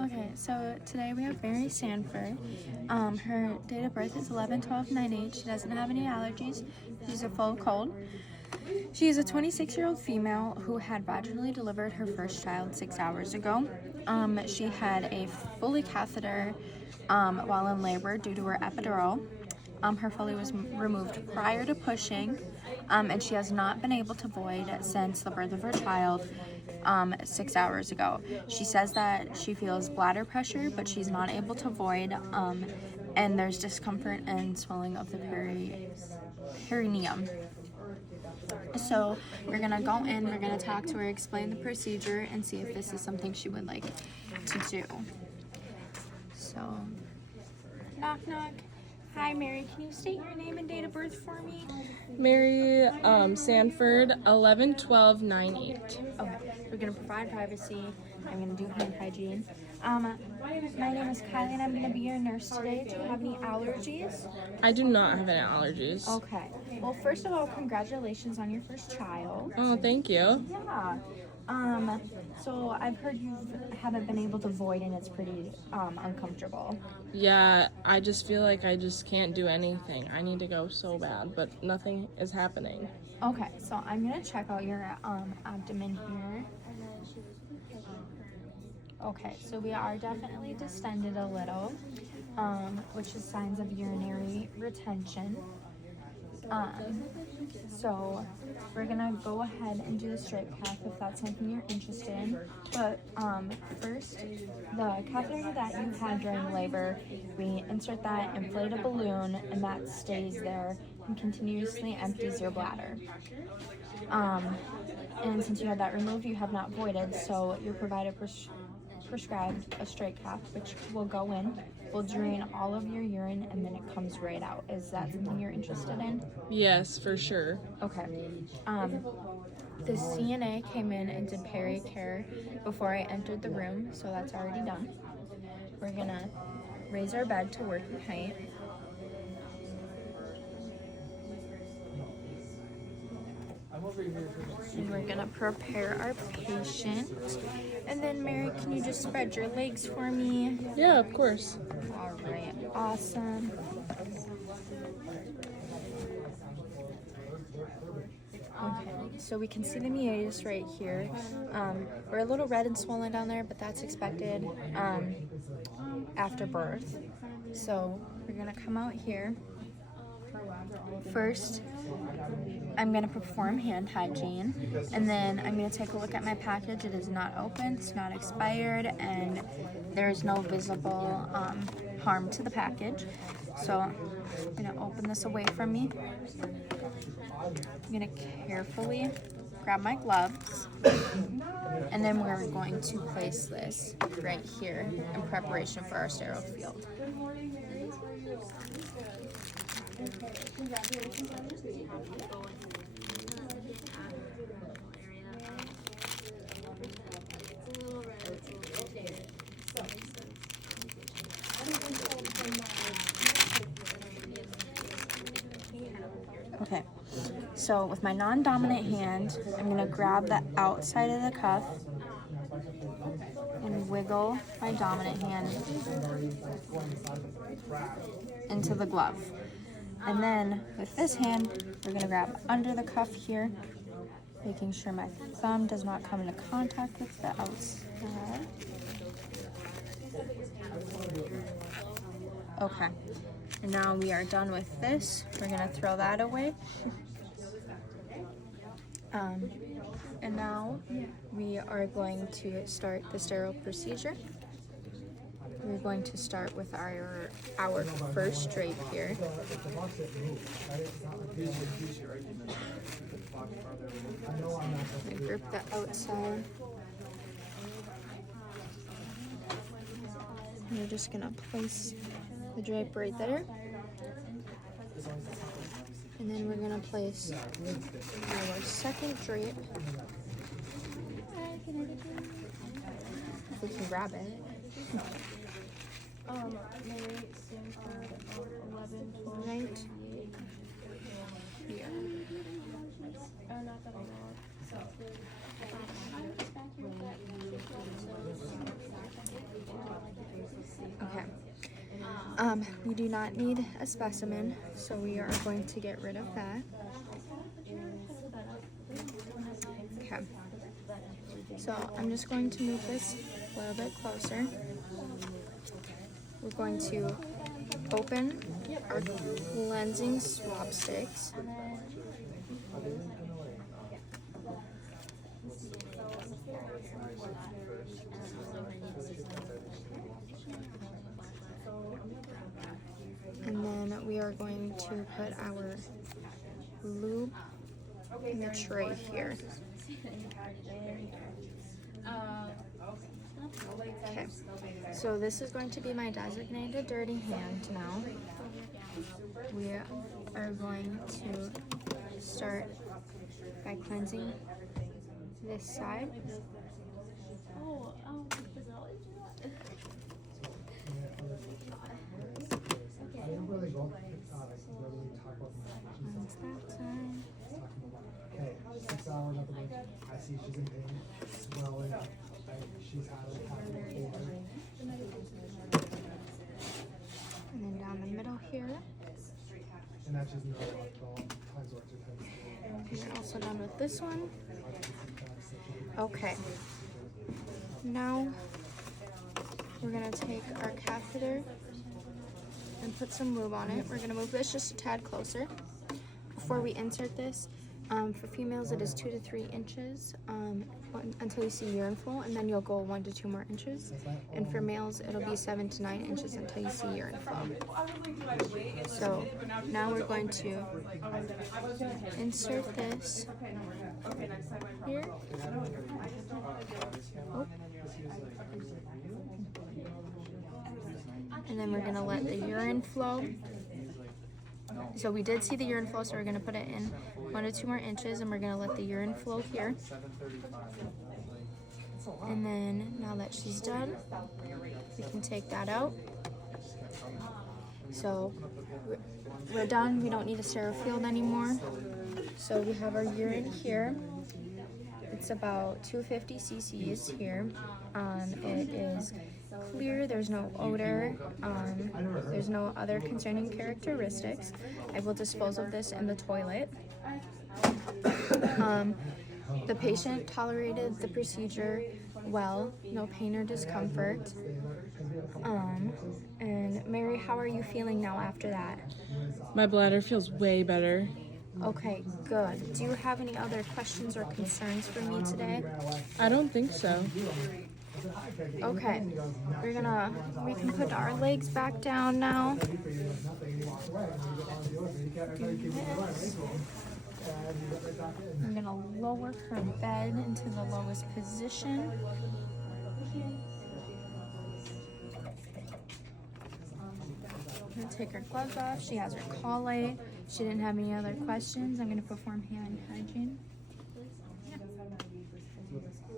Okay, so today we have Mary Sanford. Her date of birth is 11/12/98. She doesn't have any allergies. She's a full cold. She is a 26-year-old female who had vaginally delivered her first child 6 hours ago. She had a Foley catheter while in labor due to her epidural. Her Foley was removed prior to pushing, and she has not been able to void since the birth of her child 6 hours ago. She says that she feels bladder pressure, but she's not able to void, and there's discomfort and swelling of the perineum. So we're gonna go in, we're gonna talk to her, explain the procedure, and see if this is something she would like to do. So, knock knock. Hi Mary, can you state your name and date of birth for me? Mary Sanford, 11/12/98. Okay, we're gonna provide privacy. I'm gonna do hand hygiene. My name is Kylie and I'm gonna be your nurse today. Do you have any allergies? I do not have any allergies. Okay. Well, first of all, congratulations on your first child. Oh, thank you. Yeah. So I've heard you haven't been able to void and it's pretty uncomfortable. Yeah, I just feel like I just can't do anything. I need to go so bad, but nothing is happening. Okay, so I'm gonna check out your abdomen here. Okay, so we are definitely distended a little, which is signs of urinary retention. So we're gonna go ahead and do the straight cath if that's something you're interested in. But first, the catheter that you had during labor, we insert that, inflate a balloon, and that stays there and continuously empties your bladder. And since you had that removed, you have not voided, so you're provided prescribed a straight cath, which will go in, will drain all of your urine, and then it comes right out. Is that something you're interested in? Yes, for sure. Okay. The CNA came in and did peri-care before I entered the room, so that's already done. We're gonna raise our bed to working height. And we're gonna prepare our patient. And then Mary, can you just spread your legs for me? Yeah, of course. All right, awesome. Okay, so we can see the meatus right here. We're a little red and swollen down there, but that's expected after birth. So we're gonna come out here. First, I'm going to perform hand hygiene, and then I'm going to take a look at my package. It is not open, it's not expired, and there is no visible harm to the package. So I'm going to open this away from me. I'm going to carefully grab my gloves, and then we're going to place this right here in preparation for our sterile field. Okay, so with my non-dominant hand, I'm going to grab the outside of the cuff and wiggle my dominant hand into the glove. And then with this hand, we're going to grab under the cuff here, making sure my thumb does not come into contact with the outside. Okay, and now we are done with this. We're going to throw that away. And now we are going to start the sterile procedure. We're going to start with our first drape here. Grip the outside. And we're just gonna place the drape right there. And then we're gonna place our second drape. If we can grab it. Mary Sanford, 11/12. Right here. Not that I know of. Okay. We do not need a specimen, so we are going to get rid of that. Okay. So I'm just going to move this a little bit closer. We're going to open our cleansing swab sticks. And then we are going to put our lube in the tray here. Okay, so this is going to be my designated dirty hand now. We are going to start by cleansing this side. Cleanse that side. Okay, 6 hours at the wake. I see she's in pain, swelling. She's had it happen before. And then down the middle here. And that's just neurological times work to And we're also done with this one. Okay. Now we're gonna take our catheter and put some lube on it. We're gonna move this just a tad closer. Before we insert this, for females it is 2 to 3 inches until you see urine flow, and then you'll go 1 to 2 more inches. And for males, it'll be 7 to 9 inches until you see urine flow. So now we're going to insert this here. Oh. And then we're gonna let the urine flow. So we did see the urine flow, so we're gonna put it in 1 to 2 more inches, and we're gonna let the urine flow here. And then now that she's done, we can take that out. So we're done. We don't need a sterile field anymore. So we have our urine here. It's about 250 cc's here. It is clear, there's no odor, there's no other concerning characteristics. I will dispose of this in the toilet. The patient tolerated the procedure well, no pain or discomfort. And Mary, how are you feeling now after that? My bladder feels way better. Okay, good. Do you have any other questions or concerns for me today? I don't think so. Okay, we can put our legs back down now. I'm gonna lower her bed into the lowest position. I'm gonna take her gloves off. She has her call light. She didn't have any other questions. I'm gonna perform hand hygiene.